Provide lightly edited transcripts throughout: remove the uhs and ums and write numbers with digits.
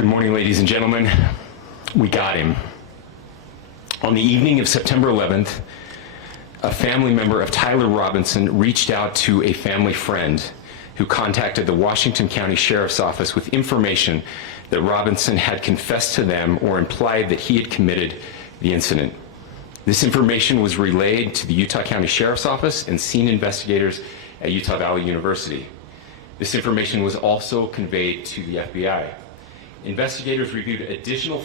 Good morning, ladies and gentlemen. We got him. On the evening of September 11th, a family member of Tyler Robinson reached out to a family friend who contacted the Washington County Sheriff's Office with information that Robinson had confessed to them or implied that he had committed the incident. This information was relayed to the Utah County Sheriff's Office and scene investigators at Utah Valley University. This information was also conveyed to the FBI. Investigators reviewed additional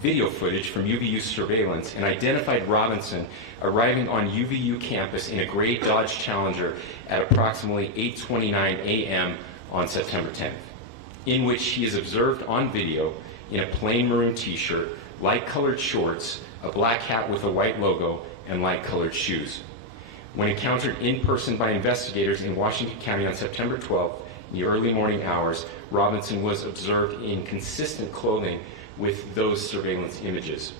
video footage from UVU surveillance and identified Robinson arriving on UVU campus in a gray Dodge Challenger at approximately 8:29 a.m. on September 10th, in which he is observed on video in a plain maroon t-shirt, light-colored shorts, a black hat with a white logo, and light-colored shoes. When encountered in person by investigators in Washington County on September 12th, in the early morning hours, Robinson was observed in consistent clothing with those surveillance images.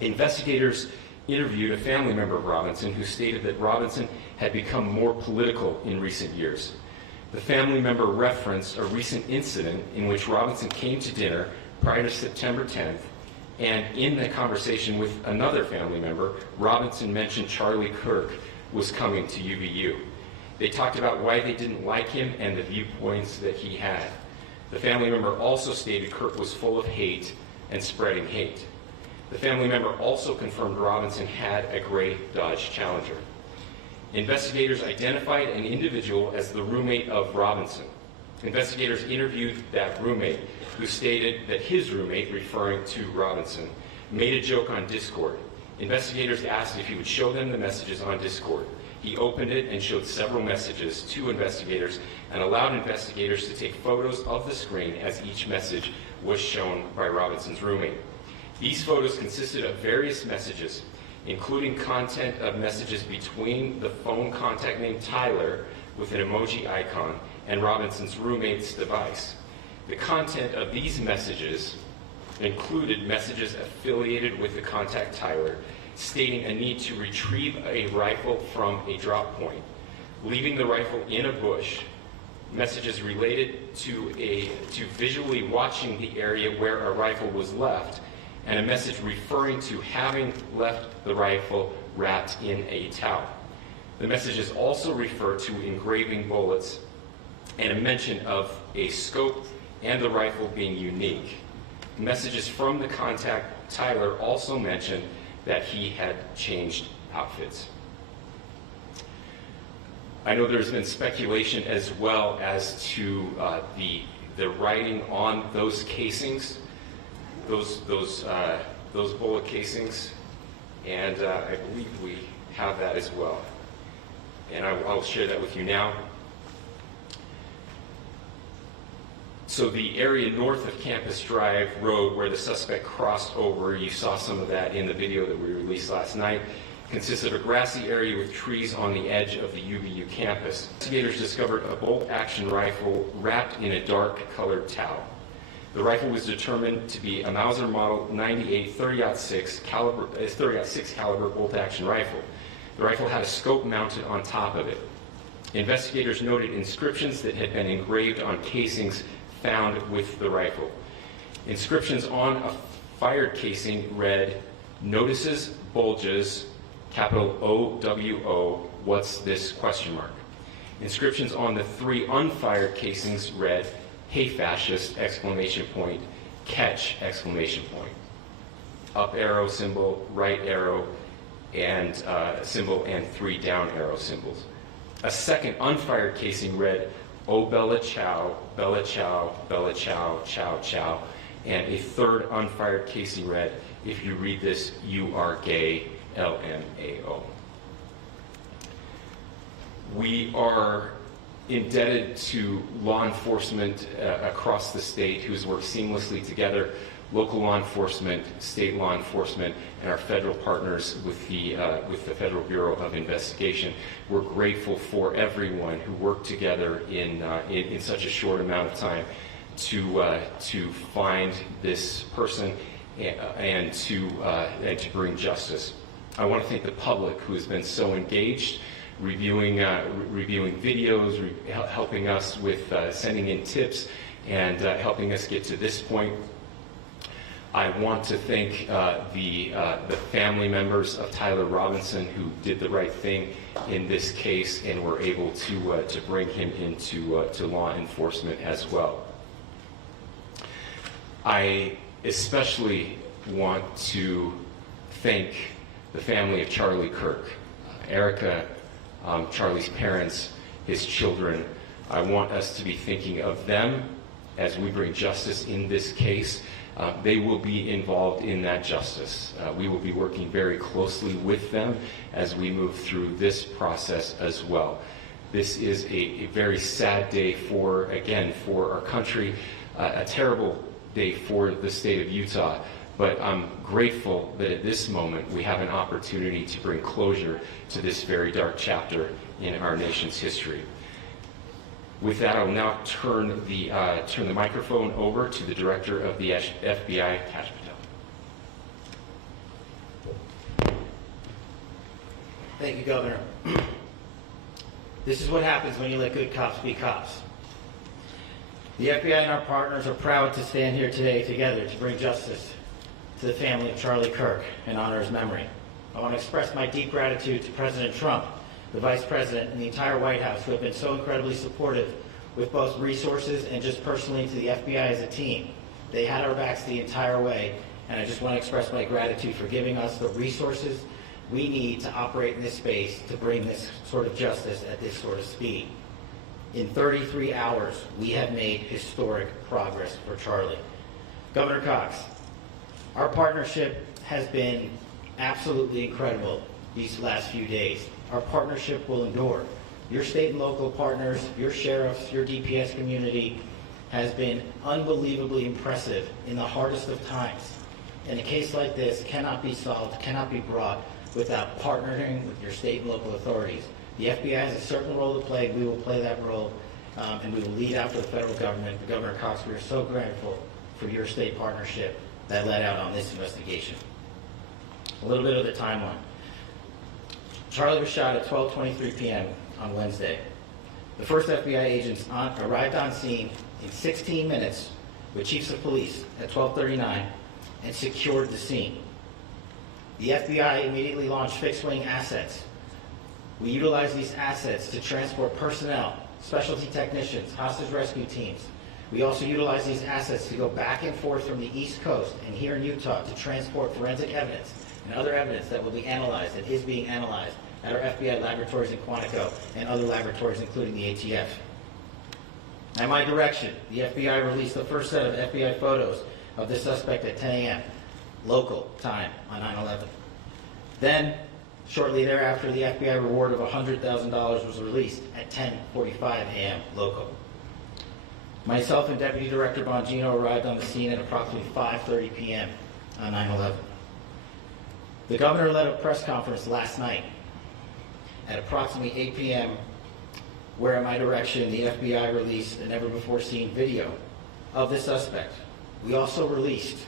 Investigators interviewed a family member of Robinson who stated that Robinson had become more political in recent years. The family member referenced a recent incident in which Robinson came to dinner prior to September 10th, and in the conversation with another family member, Robinson mentioned Charlie Kirk was coming to UVU. They talked about why they didn't like him and the viewpoints that he had. The family member also stated Kirk was full of hate and spreading hate. The family member also confirmed Robinson had a gray Dodge Challenger. Investigators identified an individual as the roommate of Robinson. Investigators interviewed that roommate, who stated that his roommate, referring to Robinson, made a joke on Discord. Investigators asked if he would show them the messages on Discord. He opened it and showed several messages to investigators and allowed investigators to take photos of the screen as each message was shown by Robinson's roommate. These photos consisted of various messages, including content of messages between the phone contact named Tyler with an emoji icon and Robinson's roommate's device. The content of these messages included messages affiliated with the contact Tyler, stating a need to retrieve a rifle from a drop point, leaving the rifle in a bush, messages related to visually watching the area where a rifle was left, and a message referring to having left the rifle wrapped in a towel. The messages also refer to engraving bullets and a mention of a scope and the rifle being unique. Messages from the contact Tyler also mentioned that he had changed outfits. I know there's been speculation as well as to the writing on those casings, those bullet casings, and I believe we have that as well. And I'll share that with you now. So the area north of Campus Drive Road where the suspect crossed over, you saw some of that in the video that we released last night, consists of a grassy area with trees on the edge of the UVU campus. Investigators discovered a bolt-action rifle wrapped in a dark-colored towel. The rifle was determined to be a Mauser Model 98 30-06 caliber bolt-action rifle. The rifle had a scope mounted on top of it. Investigators noted inscriptions that had been engraved on casings found with the rifle. Inscriptions on a fired casing read, "Notices, bulges, capital O-W-O, what's this, question mark." Inscriptions on the three unfired casings read, "Hey fascist, exclamation point, catch, exclamation point." Up arrow symbol, right arrow, and symbol, and three down arrow symbols. A second unfired casing read, "Oh Bella Chow, Bella Chow, Bella Chow, Chow Chow," and a third unfired casing read, "If you read this, you are gay, LMAO." We are indebted to law enforcement across the state who's worked seamlessly together, local law enforcement, state law enforcement, and our federal partners with the Federal Bureau of Investigation. We're grateful for everyone who worked together in such a short amount of time to find this person and to bring justice. I want to thank the public who has been so engaged, reviewing videos, helping us with sending in tips, and helping us get to this point. I want to thank the family members of Tyler Robinson who did the right thing in this case and were able to bring him into to law enforcement as well. I especially want to thank the family of Charlie Kirk, Erica, Charlie's parents, his children. I want us to be thinking of them as we bring justice in this case. They will be involved in that justice. We will be working very closely with them as we move through this process as well. This is a very sad day for our country, a terrible day for the state of Utah, but I'm grateful that at this moment we have an opportunity to bring closure to this very dark chapter in our nation's history. With that, I will now turn the microphone over to the Director of the FBI, Tash Patel. Thank you, Governor. This is what happens when you let good cops be cops. The FBI and our partners are proud to stand here today together to bring justice to the family of Charlie Kirk and honor his memory. I want to express my deep gratitude to President Trump, the Vice President, and the entire White House who have been so incredibly supportive with both resources and just personally to the FBI as a team. They had our backs the entire way, and I just want to express my gratitude for giving us the resources we need to operate in this space to bring this sort of justice at this sort of speed. In 33 hours, we have made historic progress for Charlie. Governor Cox, our partnership has been absolutely incredible these last few days. Our partnership will endure. Your state and local partners, your sheriffs, your DPS community has been unbelievably impressive in the hardest of times. And a case like this cannot be solved, cannot be brought without partnering with your state and local authorities. The FBI has a certain role to play. We will play that role, and we will lead after the federal government. But Governor Cox, we are so grateful for your state partnership that led out on this investigation. A little bit of the timeline. Charlie was shot at 12:23 p.m. on Wednesday. The first FBI agents arrived on scene in 16 minutes with chiefs of police at 12:39 and secured the scene. The FBI immediately launched fixed-wing assets. We utilized these assets to transport personnel, specialty technicians, hostage rescue teams. We also utilized these assets to go back and forth from the East Coast and here in Utah to transport forensic evidence and other evidence that will be analyzed and is being analyzed at our FBI laboratories in Quantico and other laboratories, including the ATF. At my direction, the FBI released the first set of FBI photos of the suspect at 10 a.m. local time on 9/11. Then, shortly thereafter, the FBI reward of $100,000 was released at 10:45 a.m. local. Myself and Deputy Director Bongino arrived on the scene at approximately 5:30 p.m. on 9/11. The governor led a press conference last night at approximately 8 p.m. where, at my direction, the FBI released a never-before-seen video of the suspect. We also released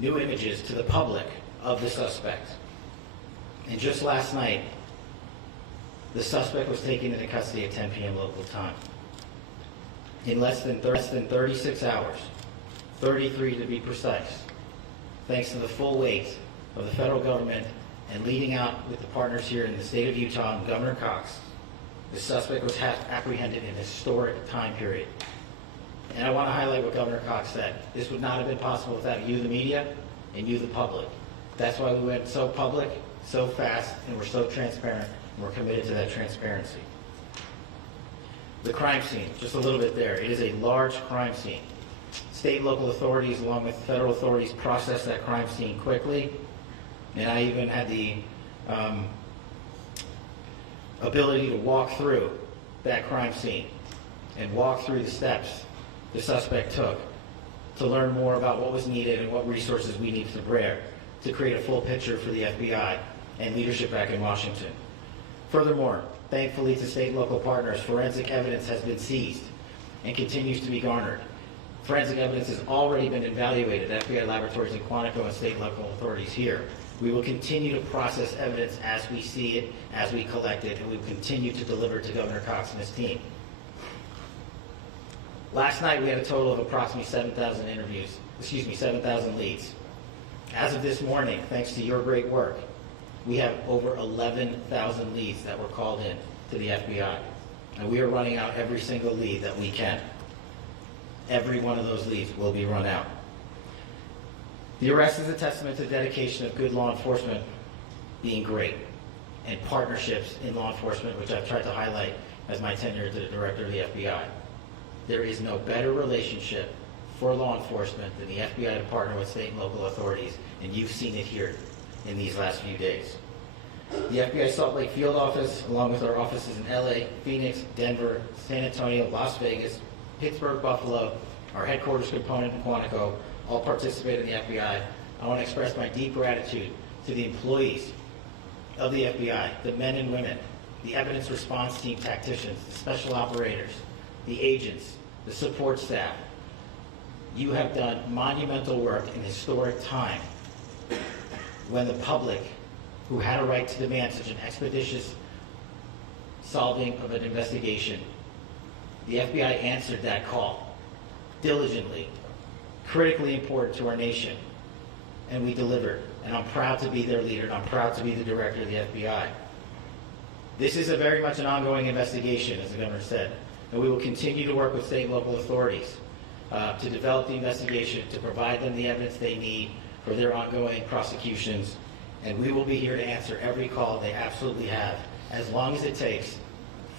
new images to the public of the suspect. And just last night, the suspect was taken into custody at 10 p.m. local time. In less than 36 hours, 33 to be precise, thanks to the full weight of the federal government and leading out with the partners here in the state of Utah and Governor Cox, the suspect was apprehended in a historic time period. And I want to highlight what Governor Cox said. This would not have been possible without you, the media, and you, the public. That's why we went so public, so fast, and we're so transparent, and we're committed to that transparency. The crime scene, just a little bit there. It is a large crime scene. State and local authorities, along with federal authorities, processed that crime scene quickly, and I even had the ability to walk through that crime scene and walk through the steps the suspect took to learn more about what was needed and what resources we needed to bear to create a full picture for the FBI and leadership back in Washington. Furthermore, thankfully to state and local partners, forensic evidence has been seized and continues to be garnered. Forensic evidence has already been evaluated at FBI laboratories in Quantico and state and local authorities here. We will continue to process evidence as we see it, as we collect it, and we will continue to deliver to Governor Cox and his team. Last night we had a total of approximately 7,000 leads. As of this morning, thanks to your great work, we have over 11,000 leads that were called in to the FBI. And we are running out every single lead that we can. Every one of those leads will be run out. The arrest is a testament to the dedication of good law enforcement being great, and partnerships in law enforcement, which I've tried to highlight as my tenure as the director of the FBI. There is no better relationship for law enforcement than the FBI to partner with state and local authorities, and you've seen it here in these last few days. The FBI Salt Lake Field Office, along with our offices in LA, Phoenix, Denver, San Antonio, Las Vegas, Pittsburgh, Buffalo, our headquarters component in Quantico, all participate in the FBI. I want to express my deep gratitude to the employees of the FBI, the men and women, the evidence response team tacticians, the special operators, the agents, the support staff. You have done monumental work in historic time when the public, who had a right to demand such an expeditious solving of an investigation, the FBI answered that call diligently, critically important to our nation, and we delivered. And I'm proud to be their leader, and I'm proud to be the director of the FBI. This is a very much an ongoing investigation, as the governor said, and we will continue to work with state and local authorities to develop the investigation, to provide them the evidence they need for their ongoing prosecutions, and we will be here to answer every call they absolutely have, as long as it takes,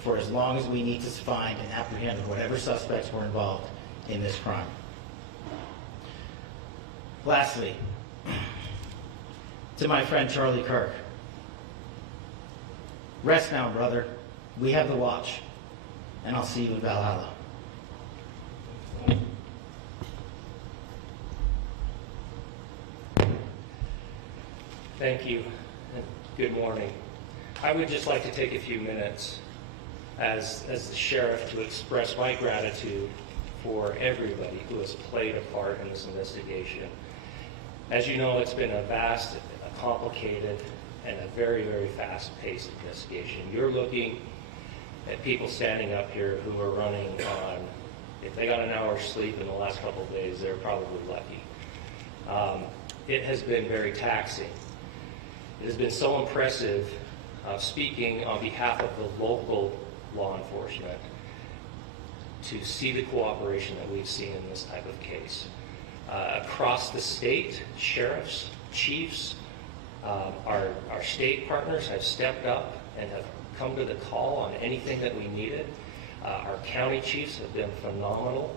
for as long as we need to find and apprehend whatever suspects were involved in this crime. Lastly, to my friend Charlie Kirk, rest now, brother. We have the watch, and I'll see you in Valhalla. Thank you, and good morning. I would just like to take a few minutes as the sheriff to express my gratitude for everybody who has played a part in this investigation. As you know, it's been a vast, a complicated, and a very, very fast-paced investigation. You're looking at people standing up here who are running on, if they got an hour's sleep in the last couple of days, they're probably lucky. It has been very taxing. It has been so impressive, speaking on behalf of the local law enforcement, to see the cooperation that we've seen in this type of case. Across the state, sheriffs, chiefs, our state partners have stepped up and have come to the call on anything that we needed. Our county chiefs have been phenomenal.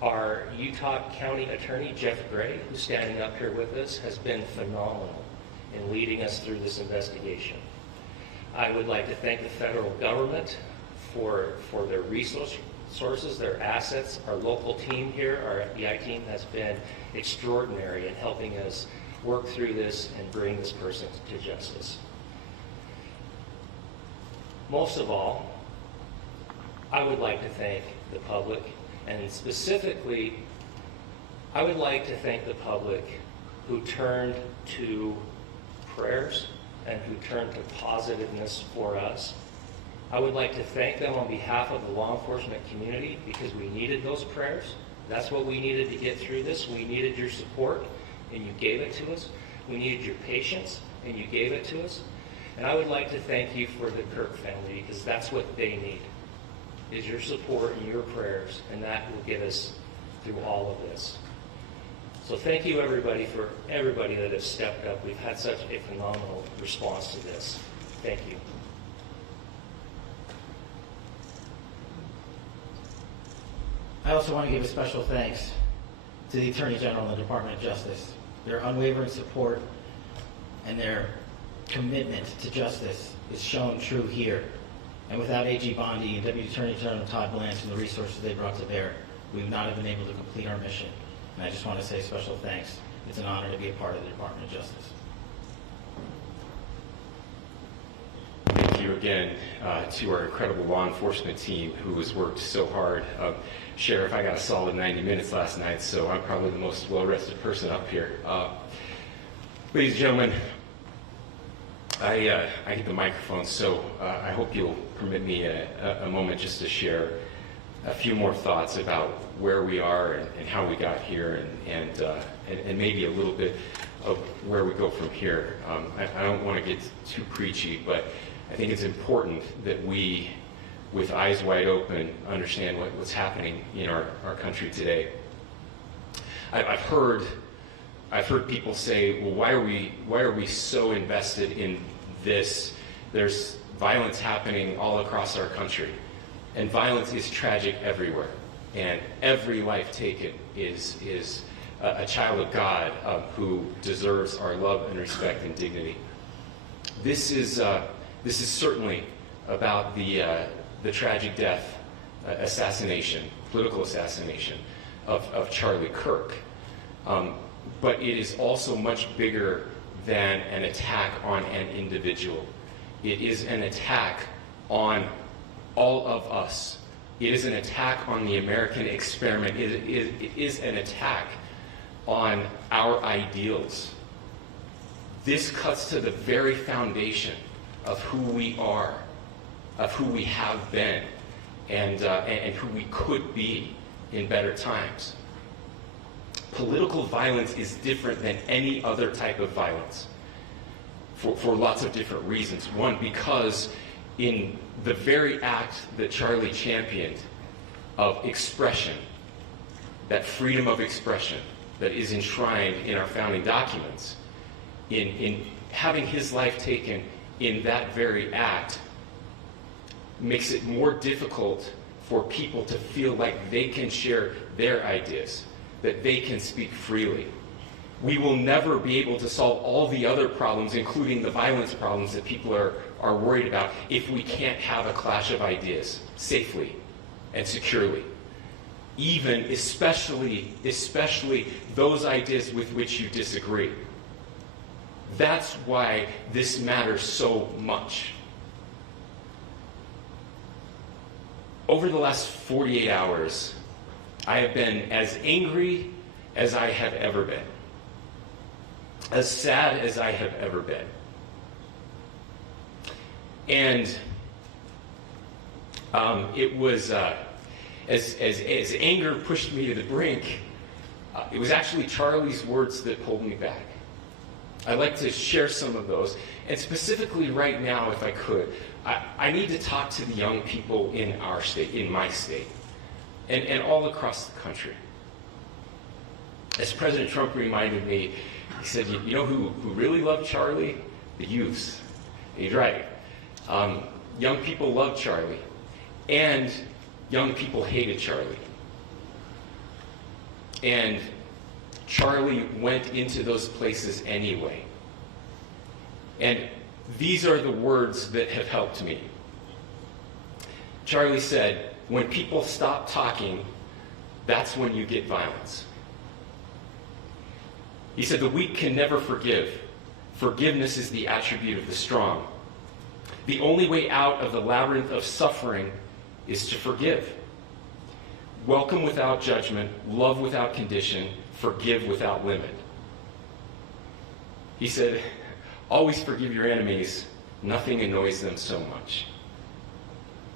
Our Utah County Attorney, Jeff Gray, who's standing up here with us, has been phenomenal in leading us through this investigation. I would like to thank the federal government for their resources, their assets. Our local team here, our FBI team, has been extraordinary in helping us work through this and bring this person to justice. Most of all, I would like to thank the public, and specifically, I would like to thank the public who turned to prayers and who turned to positiveness for us. I would like to thank them on behalf of the law enforcement community, because we needed those prayers. That's what we needed to get through this. We needed your support, and you gave it to us. We needed your patience, and you gave it to us. And I would like to thank you for the Kirk family, because that's what they need, is your support and your prayers, and that will get us through all of this. So thank you, everybody, for everybody that has stepped up. We've had such a phenomenal response to this. Thank you. I also want to give a special thanks to the Attorney General and the Department of Justice. Their unwavering support and their commitment to justice is shown true here. And without AG Bondi and Deputy Attorney General Todd Blanche and the resources they brought to bear, we would not have been able to complete our mission. And I just want to say special thanks. It's an honor to be a part of the Department of Justice. Thank you again to our incredible law enforcement team who has worked so hard. Sheriff, I got a solid 90 minutes last night, so I'm probably the most well-rested person up here. Ladies and gentlemen, I hit the microphone, so I hope you'll permit me a moment just to share a few more thoughts about where we are and how we got here, and maybe a little bit of where we go from here. I don't want to get too preachy, but I think it's important that we, with eyes wide open, understand what's happening in our country today. I've heard people say, well, why are we so invested in this? There's violence happening all across our country, and violence is tragic everywhere, and every life taken is a child of God who deserves our love and respect and dignity. This is certainly about the tragic death, political assassination of Charlie Kirk. But it is also much bigger than an attack on an individual. It is an attack on all of us. It is an attack on the American experiment. It is an attack on our ideals. This cuts to the very foundation of who we are, of who we have been, and who we could be in better times. Political violence is different than any other type of violence for lots of different reasons. One, because in the very act that Charlie championed of expression, that freedom of expression that is enshrined in our founding documents, in having his life taken in that very act, makes it more difficult for people to feel like they can share their ideas, that they can speak freely. We will never be able to solve all the other problems, including the violence problems that people are worried about, if we can't have a clash of ideas safely and securely. Especially those ideas with which you disagree. That's why this matters so much. Over the last 48 hours, I have been as angry as I have ever been, as sad as I have ever been. And it was, as anger pushed me to the brink, it was actually Charlie's words that pulled me back. I'd like to share some of those. And specifically right now, if I could, I need to talk to the young people in our state, in my state, and all across the country. As President Trump reminded me, he said, you know who really loved Charlie? The youths. And he's right. Young people loved Charlie, and young people hated Charlie. And Charlie went into those places anyway. And these are the words that have helped me. Charlie said, when people stop talking, that's when you get violence. He said, the weak can never forgive. Forgiveness is the attribute of the strong. The only way out of the labyrinth of suffering is to forgive. Welcome without judgment, love without condition, forgive without limit. He said, always forgive your enemies. Nothing annoys them so much.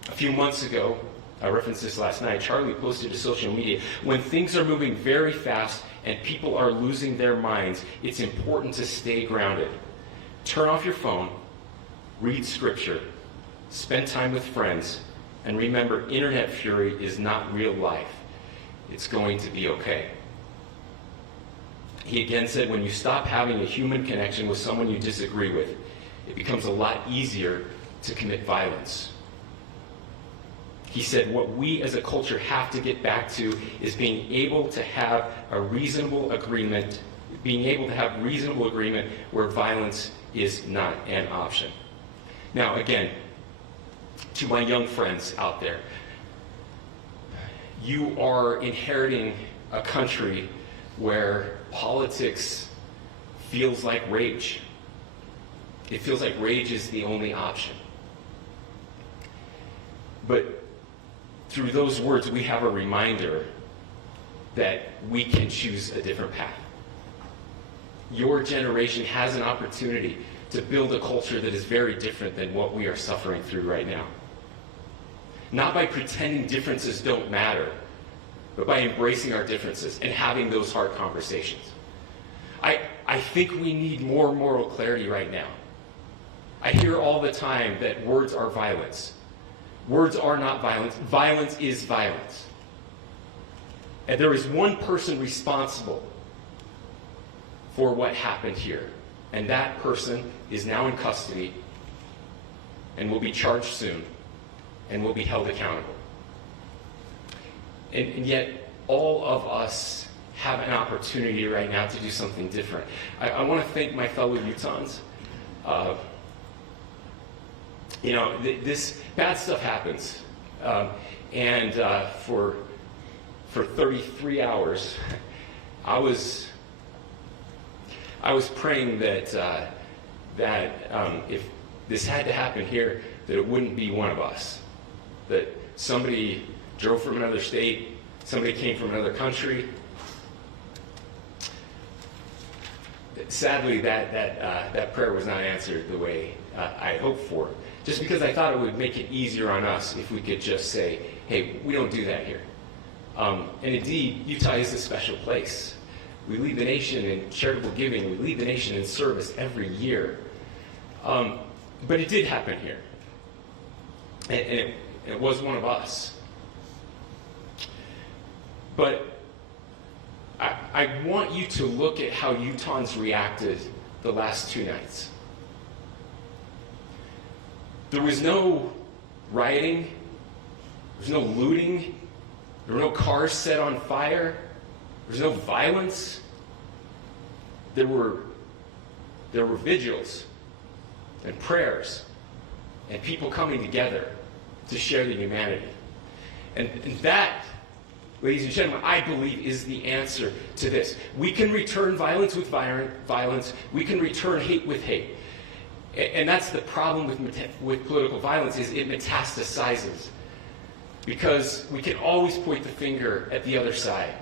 A few months ago, I referenced this last night, Charlie posted to social media, when things are moving very fast and people are losing their minds, it's important to stay grounded. Turn off your phone, read scripture, spend time with friends, and remember, internet fury is not real life. It's going to be okay. He again said, when you stop having a human connection with someone you disagree with, it becomes a lot easier to commit violence. He said, what we as a culture have to get back to is being able to have a reasonable agreement, where violence is not an option. Now, again, to my young friends out there, you are inheriting a country where politics feels like rage. It feels like rage is the only option. But through those words, we have a reminder that we can choose a different path. Your generation has an opportunity to build a culture that is very different than what we are suffering through right now. not by pretending differences don't matter, but by embracing our differences and having those hard conversations. I think we need more moral clarity right now. I hear all the time that words are violence. Words are not violence. Violence is violence. And there is one person responsible for what happened here. And that person is now in custody and will be charged soon and will be held accountable. And yet, all of us have an opportunity right now to do something different. I want to thank my fellow Utahns. This bad stuff happens. For 33 hours, I was praying that if this had to happen here, that it wouldn't be one of us. That somebody drove from another state, somebody came from another country. Sadly, that prayer was not answered the way I hoped for. Just because I thought it would make it easier on us if we could just say, hey, we don't do that here. And indeed, Utah is a special place. We lead the nation in charitable giving. We lead the nation in service every year. But it did happen here. And it was one of us. But I want you to look at how Utahns reacted the last 2 nights. There was no rioting. There was no looting. There were no cars set on fire. There was no violence. There were vigils and prayers and people coming together to share the humanity. And that, ladies and gentlemen, I believe is the answer to this. We can return violence with violence. We can return hate with hate. And that's the problem with political violence, is it metastasizes. Because we can always point the finger at the other side.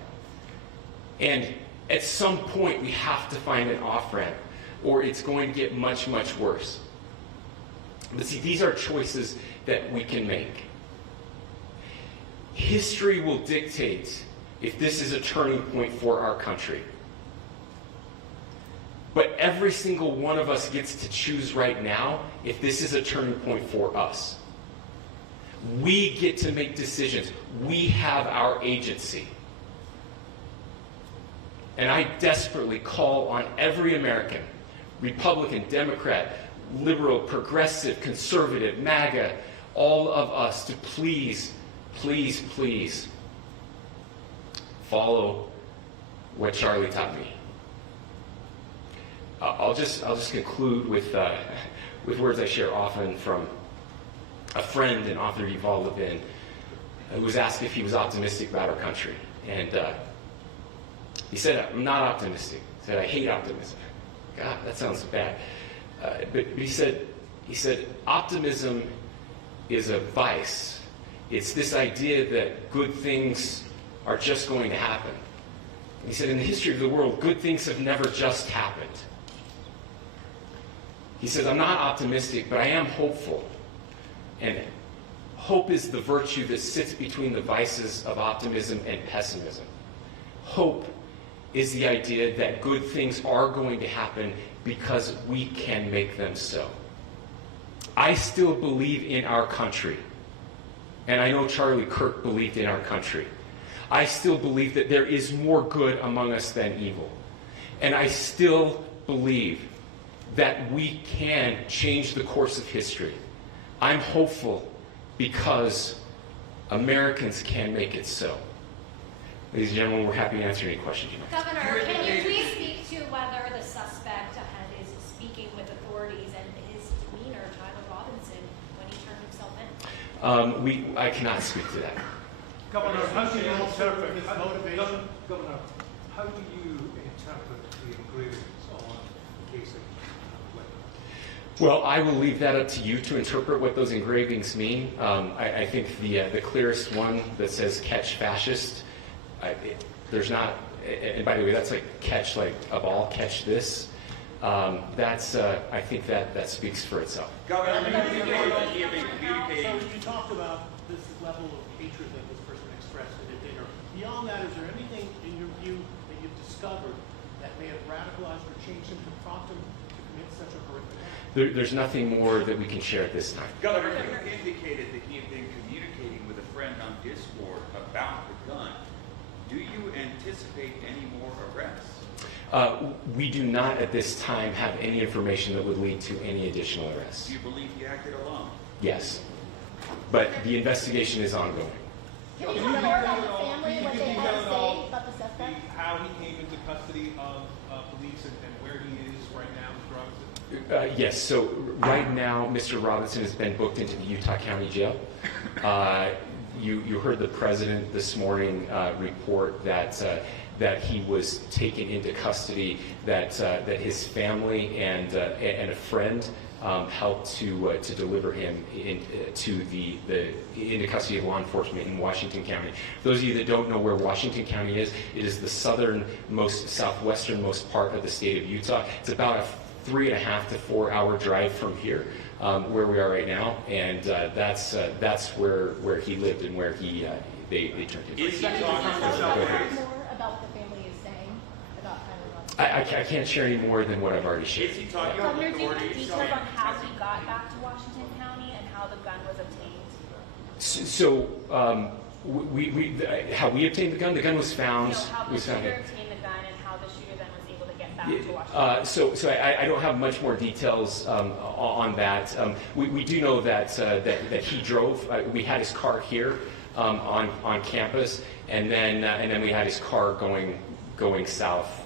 And at some point, we have to find an off-ramp, or it's going to get much, much worse. But see, these are choices that we can make. History will dictate if this is a turning point for our country. But every single one of us gets to choose right now if this is a turning point for us. We get to make decisions. We have our agency. And I desperately call on every American, Republican, Democrat, liberal, progressive, conservative, MAGA, all of us to please, please, please follow what Charlie taught me. I'll just conclude with words I share often from a friend and author, Yuval Levin, who was asked if he was optimistic about our country. And he said, I'm not optimistic. He said, I hate optimism. God, that sounds bad. But he said, optimism is a vice. It's this idea that good things are just going to happen. And he said, in the history of the world, good things have never just happened. He says, I'm not optimistic, but I am hopeful. And hope is the virtue that sits between the vices of optimism and pessimism. Hope is the idea that good things are going to happen because we can make them so. I still believe in our country. And I know Charlie Kirk believed in our country. I still believe that there is more good among us than evil. And I still believe that we can change the course of history. I'm hopeful because Americans can make it so. Ladies and gentlemen, we're happy to answer any questions you may have. Governor, can you please speak to whether the suspect is speaking with authorities and his demeanor, Tyler Robinson, when he turned himself in? I cannot speak to that. Governor, how do you interpret his motivation? Governor, how do you interpret the engravings on the casing? Well, I will leave that up to you to interpret what those engravings mean. I think the clearest one that says "catch fascist," there's not, and by the way, that's like catch like a ball, catch this. I think that speaks for itself. Governor, so you talked about this level of hatred that this person expressed at a dinner. Beyond that, is there anything in your view that you've discovered that may have radicalized or changed him to prompt him to commit such a horrific act? There's nothing more that we can share at this time. Governor, you indicated that he had been communicating with a friend on Discord about the gun. Do you anticipate any more arrests? We do not at this time have any information that would lead to any additional arrests. Do you believe he acted alone? Yes. But the investigation is ongoing. Can you talk more about the family, what they had to say about the suspect? How he came into custody of police and where he is right now, Mr. Robinson? Yes, so right now, Mr. Robinson has been booked into the Utah County Jail. You heard the president this morning report that he was taken into custody, that his family and a friend helped to deliver him into custody of law enforcement in Washington County. For those of you that don't know where Washington County is, it is the southwesternmost part of the state of Utah. It's about a 3.5 to 4 hour drive from here, where we are right now, and that's where he lived and where they turned him. Is he talking More about what the family is saying about Tyler Robinson. I can't share any more than what I've already shared. Is he talking Governor, with do you have authorities? details on how he got back to Washington County and how the gun was obtained? So, how we obtained the gun? The gun was found. How the was found shooter here. obtained the gun and how the shooter then was able to get back to Washington. So I don't have much more details on that. We do know that he drove. We had his car here on campus, and then we had his car going south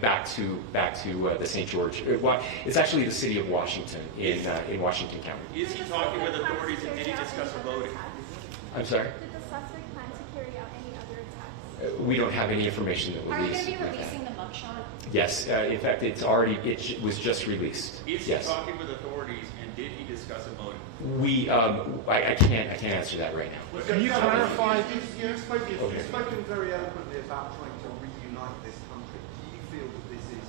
back to the St. George. It's actually the city of Washington in Washington County. Is he talking with authorities and did he discuss a voting? I'm sorry. Did the suspect plan to carry out any other attacks? We don't have any information that Are you will going to be release. releasing the mugshot? Yes, in fact, it was just released. Is Yes. he talking with authorities and did he discuss a motive? I can't answer that right now. Can you clarify? You've spoken very eloquently about trying to reunite this country. Do you feel that this is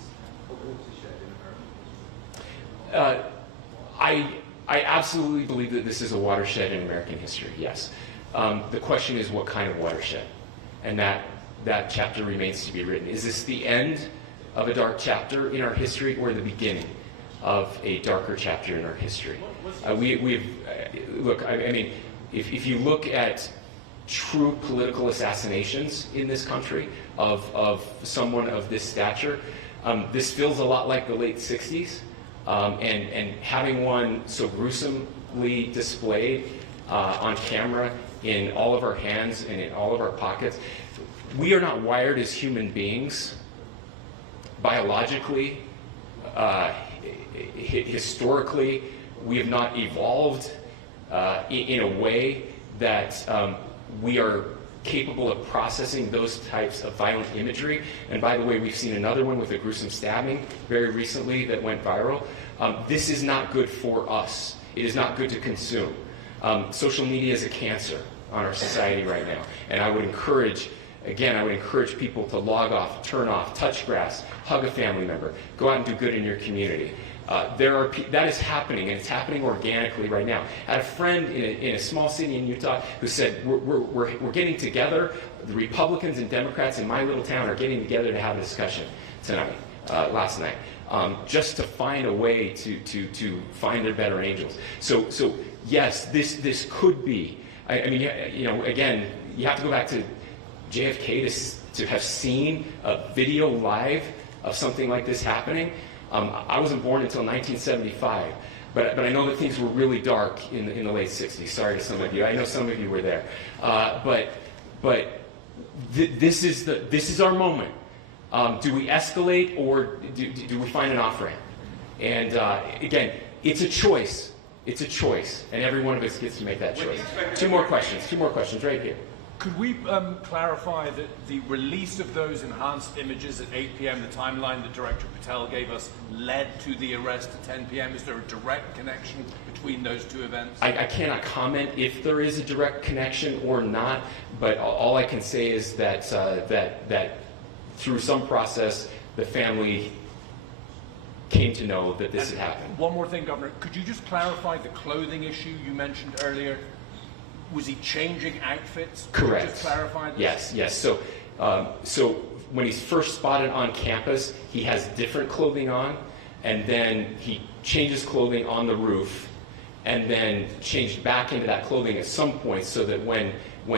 a watershed in American history? I absolutely believe that this is a watershed in American history, yes. The question is what kind of watershed? And that chapter remains to be written. Is this the end of a dark chapter in our history or the beginning of a darker chapter in our history? Look, I mean, if you look at true political assassinations in this country of someone of this stature, this feels a lot like the late 60s. And having one so gruesomely displayed on camera in all of our hands and in all of our pockets, we are not wired as human beings biologically, historically. We have not evolved in a way that we are capable of processing those types of violent imagery. And by the way, we've seen another one with a gruesome stabbing very recently that went viral. This is not good for us. It is not good to consume. Social media is a cancer on our society right now. And I would encourage people to log off, turn off, touch grass, hug a family member, go out and do good in your community. That is happening, and it's happening organically right now. I had a friend in a small city in Utah who said, we're getting together, the Republicans and Democrats in my little town are getting together to have a discussion last night, just to find a way to find their better angels. So yes, this could be, I mean, again, you have to go back to JFK to have seen a video live of something like this happening. I wasn't born until 1975, but I know that things were really dark in the late 60s. Sorry to some of you. I know some of you were there. This is our moment. Do we escalate or do we find an off-ramp? And again, it's a choice. It's a choice, and every one of us gets to make that choice. Two more questions right here. Could we clarify that the release of those enhanced images at 8 p.m., the timeline that Director Patel gave us, led to the arrest at 10 p.m.? Is there a direct connection between those two events? I cannot comment if there is a direct connection or not, but all I can say is that through some process, the family came to know that this had happened. One more thing, Governor. Could you just clarify the clothing issue you mentioned earlier? was he changing outfits? Correct. Just clarify this. Yes, yes. So when he's first spotted on campus, he has different clothing on, and then he changes clothing on the roof, and then changed back into that clothing at some point, so that when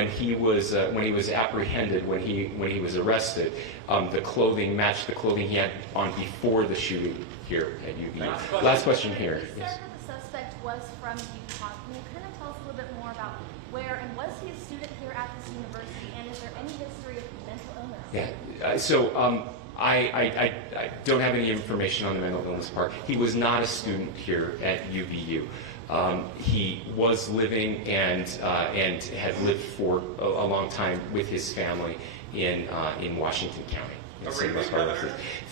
he was apprehended, when he was arrested, the clothing matched the clothing he had on before the shooting here at UVU. Last question here. You said that the suspect was from Utah. Can you kind of tell us a little bit more about where, and was he a student here at this university, and is there any history of mental illness? Yeah. I don't have any information on the mental illness part. He was not a student here at UVU. He was living and had lived for a long time with his family in Washington County.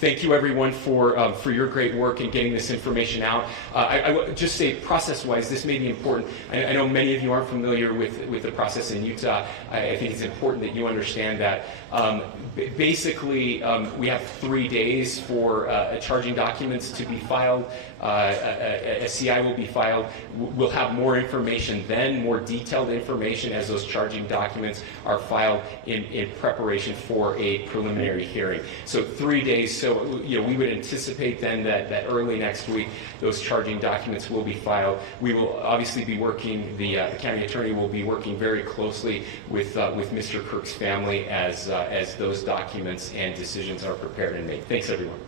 Thank you, everyone, for your great work in getting this information out. I would just say, process-wise, this may be important. I know many of you aren't familiar with the process in Utah. I think it's important that you understand that. Basically, we have 3 days for charging documents to be filed. A CI will be filed. We'll have more information then, more detailed information as those charging documents are filed in preparation for a preliminary hearing. So 3 days. So we would anticipate then that early next week those charging documents will be filed. We will obviously be working. The county attorney will be working very closely with Mr. Kirk's family as those documents and decisions are prepared and made. Thanks, everyone.